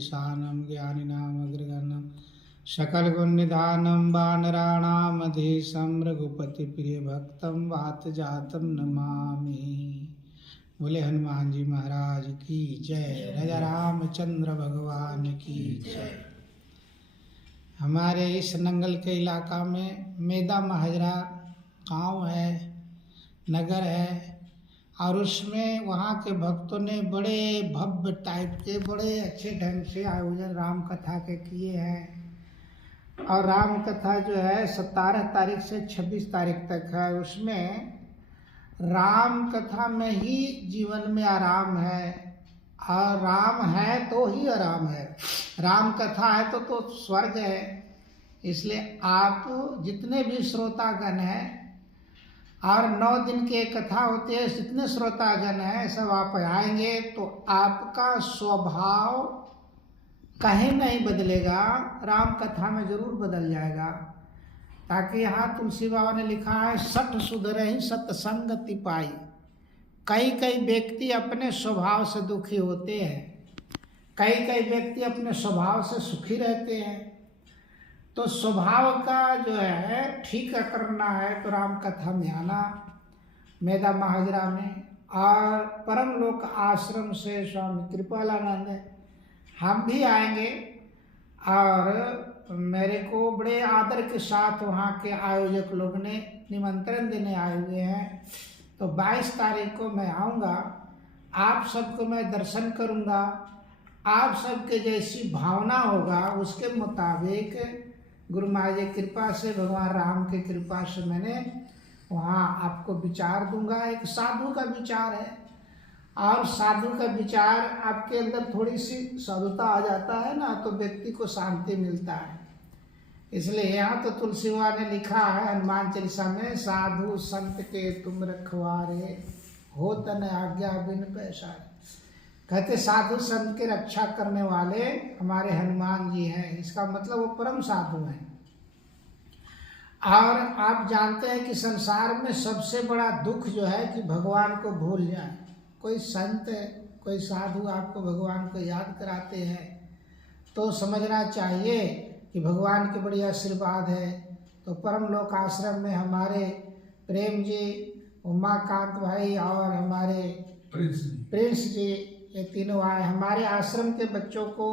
बुद्धिशानं ज्ञानिनाम् अग्रगण्यं सकलगुणनिधानं वानराणामधीशं रघुपतिप्रियभक्तं वातजातं नमामि। बोले हनुमान जी महाराज की जय, राजा रामचंद्र भगवान की जय। हमारे इस नंगल के इलाका में मेदा महाजरा गांव है, नगर है, और उसमें वहाँ के भक्तों ने बड़े भव्य टाइप के बड़े अच्छे ढंग से आयोजन राम कथा के किए हैं। और राम कथा जो है 17 तारीख से 26 तारीख तक है। उसमें राम कथा में ही जीवन में आराम है, और राम है तो ही आराम है। राम कथा है तो स्वर्ग है। इसलिए आप जितने भी श्रोतागण हैं, और 9 दिन की कथा होती है, जितने श्रोतागण हैं सब आप आएंगे तो आपका स्वभाव कहीं नहीं बदलेगा, राम कथा में जरूर बदल जाएगा। ताकि यहाँ तुलसी बाबा ने लिखा है, सठ सुधरहि सत्संगति पाई। कई व्यक्ति अपने स्वभाव से दुखी होते हैं, कई व्यक्ति अपने स्वभाव से सुखी रहते हैं। तो स्वभाव का जो है ठीक करना है तो राम कथा में आना, मेदा महाजरा में। और परम लोक आश्रम से स्वामी कृपालानंद हम भी आएंगे, और मेरे को बड़े आदर के साथ वहाँ के आयोजक लोग ने निमंत्रण देने आए हुए हैं। तो 22 तारीख को मैं आऊँगा, आप सबको मैं दर्शन करूँगा। आप सबके जैसी भावना होगा उसके मुताबिक गुरु महाराज की कृपा से, भगवान राम की कृपा से मैंने वहाँ आपको विचार दूंगा। एक साधु का विचार है, और साधु का विचार आपके अंदर थोड़ी सी साधुता आ जाता है ना, तो व्यक्ति को शांति मिलता है। इसलिए यहाँ तो तुलसी बाबा ने लिखा है हनुमान चालीसा में, साधु संत के तुम रखवारे, हो तन आज्ञा बिन पैसारे। कहते साधु संत के रक्षा करने वाले हमारे हनुमान जी हैं। इसका मतलब वो परम साधु हैं। और आप जानते हैं कि संसार में सबसे बड़ा दुख जो है कि भगवान को भूल जाए। कोई संत, कोई साधु आपको भगवान को याद कराते हैं तो समझना चाहिए कि भगवान के बड़ी आशीर्वाद है। तो परम लोक आश्रम में हमारे प्रेम जी, उमाकांत भाई और हमारे प्रिंस जी, ये तीनों आए। हमारे आश्रम के बच्चों को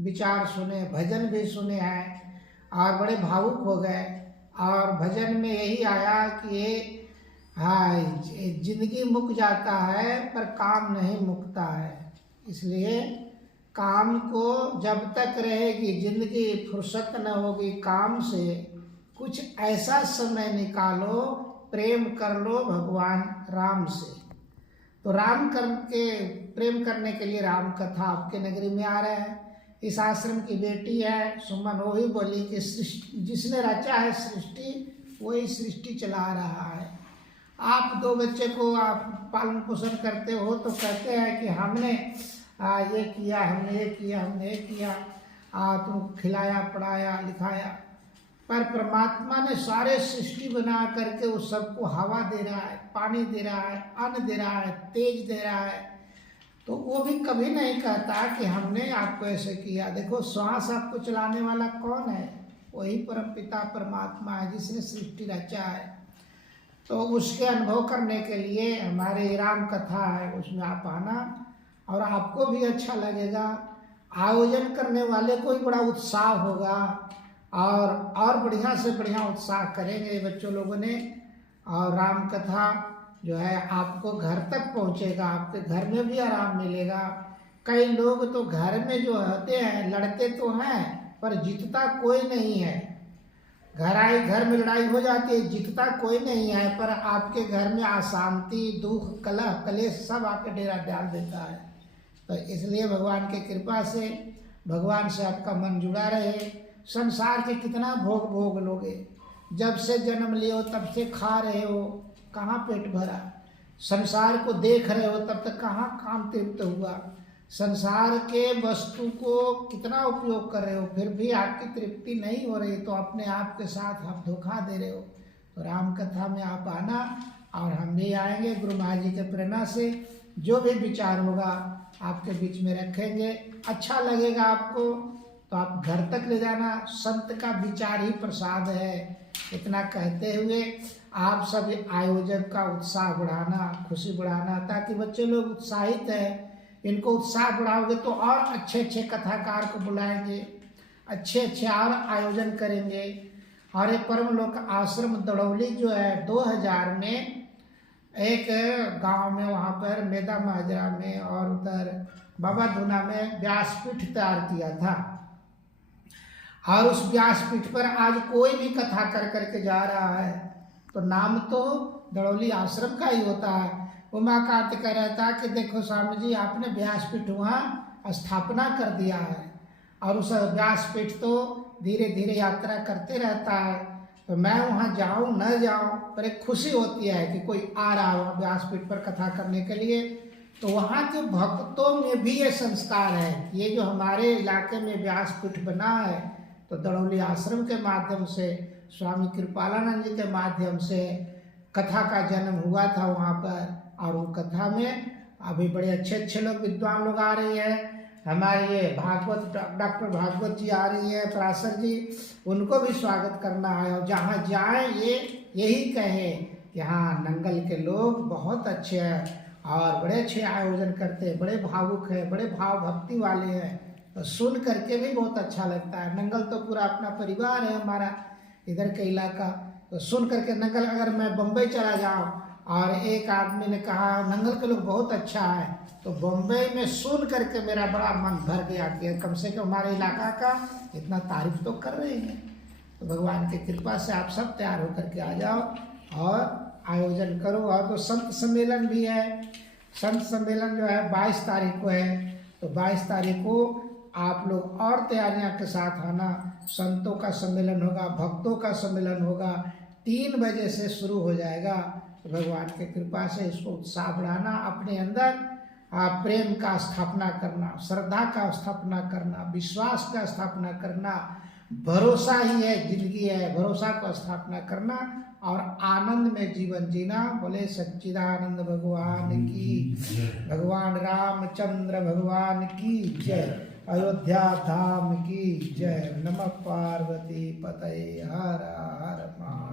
विचार सुने, भजन भी सुने हैं, और बड़े भावुक हो गए। और भजन में यही आया कि ये जिंदगी मुक जाता है पर काम नहीं मुकता है। इसलिए काम को जब तक रहेगी जिंदगी, फुर्सत न होगी काम से, कुछ ऐसा समय निकालो, प्रेम कर लो भगवान राम से। तो राम करके प्रेम करने के लिए राम कथा आपके नगरी में आ रहे हैं। इस आश्रम की बेटी है सुमन, वो ही बोली कि सृष्टि जिसने रचा है सृष्टि वही सृष्टि चला रहा है। आप 2 बच्चे को आप पालन पोषण करते हो तो कहते हैं कि हमने ये किया, हमने ये किया, हमने ये किया, तुमको खिलाया, पढ़ाया, लिखाया। पर परमात्मा ने सारे सृष्टि बना करके उस सबको हवा दे रहा है, पानी दे रहा है, अन्न दे रहा है, तेज दे रहा है। तो वो भी कभी नहीं कहता कि हमने आपको ऐसे किया। देखो श्वास आपको चलाने वाला कौन है? वही परम पिता परमात्मा है जिसने सृष्टि रचा है। तो उसके अनुभव करने के लिए हमारे राम कथा है, उसमें आप आना और आपको भी अच्छा लगेगा। आयोजन करने वाले को भी बड़ा उत्साह होगा, और बढ़िया से बढ़िया उत्साह करेंगे बच्चों लोगों ने। और राम कथा जो है आपको घर तक पहुंचेगा, आपके घर में भी आराम मिलेगा। कई लोग तो घर में जो होते हैं लड़ते तो हैं पर जीतता कोई नहीं है। घर में लड़ाई हो जाती है, जीतता कोई नहीं है, पर आपके घर में अशांति, दुख, कलह, कलेश सब आके डेरा डाल देता है। तो इसलिए भगवान की कृपा से, भगवान से आपका मन जुड़ा रहे। संसार के कितना भोग लोगे, जब से जन्म लिए हो तब से खा रहे हो, कहाँ पेट भरा। संसार को देख रहे हो तब तक कहाँ काम तृप्त हुआ। संसार के वस्तु को कितना उपयोग कर रहे हो, फिर भी आपकी तृप्ति नहीं हो रही, तो अपने आप के साथ आप धोखा दे रहे हो। तो राम कथा में आप आना, और हम भी आएंगे गुरु महाराज जी के प्रेरणा से। जो भी विचार होगा आपके बीच में रखेंगे, अच्छा लगेगा आपको तो आप घर तक ले जाना। संत का विचार ही प्रसाद है। इतना कहते हुए आप सब आयोजक का उत्साह बढ़ाना, खुशी बढ़ाना, ताकि बच्चे लोग उत्साहित हैं। इनको उत्साह बढ़ाओगे तो और अच्छे अच्छे कथाकार को बुलाएंगे, अच्छे अच्छे और आयोजन करेंगे। और ये परम लोक आश्रम दड़ौली जो है 2000 में एक गांव में, वहाँ पर मेदा महाजरा में और उधर बाबा धुना में व्यासपीठ तैयार किया था। और उस व्यासपीठ पर आज कोई भी कथा कर करके जा रहा है तो नाम तो दड़ौली आश्रम का ही होता है। उमाकांत कह रहा था कि देखो स्वामी जी, आपने व्यासपीठ वहाँ स्थापना कर दिया है और उस व्यासपीठ तो धीरे धीरे यात्रा करते रहता है, तो मैं वहाँ जाऊँ न जाऊँ पर एक खुशी होती है कि कोई आ रहा हो व्यासपीठ पर कथा करने के लिए। तो वहाँ के भक्तों में भी ये संस्कार है। ये जो हमारे इलाके में व्यासपीठ बना है तो दड़ौली आश्रम के माध्यम से, स्वामी कृपालानंद जी के माध्यम से कथा का जन्म हुआ था वहाँ पर। और वो कथा में अभी बड़े अच्छे अच्छे लोग, विद्वान लोग आ रही हैं। हमारे ये भागवत डॉक्टर भागवत जी आ रही है, पराशर जी, उनको भी स्वागत करना है। और जहाँ जाए ये यही कहें कि हाँ, नंगल के लोग बहुत अच्छे हैं और बड़े अच्छे आयोजन करते हैं, बड़े भावुक हैं, बड़े भाव भक्ति वाले हैं। तो सुन करके भी बहुत अच्छा लगता है। नंगल तो पूरा अपना परिवार है हमारा इधर के इलाका। तो सुन करके नंगल, अगर मैं बम्बई चला जाऊँ और एक आदमी ने कहा नंगल के लोग बहुत अच्छा है, तो बम्बई में सुन करके मेरा बड़ा मन भर गया कि कम से कम हमारे इलाका का इतना तारीफ तो कर रहे हैं। तो भगवान की कृपा से आप सब तैयार होकर के आ जाओ और आयोजन करो। और तो संत सम्मेलन भी है। संत सम्मेलन जो है 22 तारीख को है, तो 22 तारीख को आप लोग और तैयारियां के साथ आना। संतों का सम्मेलन होगा, भक्तों का सम्मेलन होगा, 3 बजे से शुरू हो जाएगा। तो भगवान की कृपा से इसको उत्साह बढ़ाना, अपने अंदर प्रेम का स्थापना करना, श्रद्धा का स्थापना करना, विश्वास का स्थापना करना। भरोसा ही है जिंदगी है, भरोसा को स्थापना करना और आनंद में जीवन जीना। बोले सच्चिदानंद भगवान की, भगवान रामचंद्र भगवान की जय, अयोध्या धाम की जय। नमः पार्वती पतये, हर हर महादेव।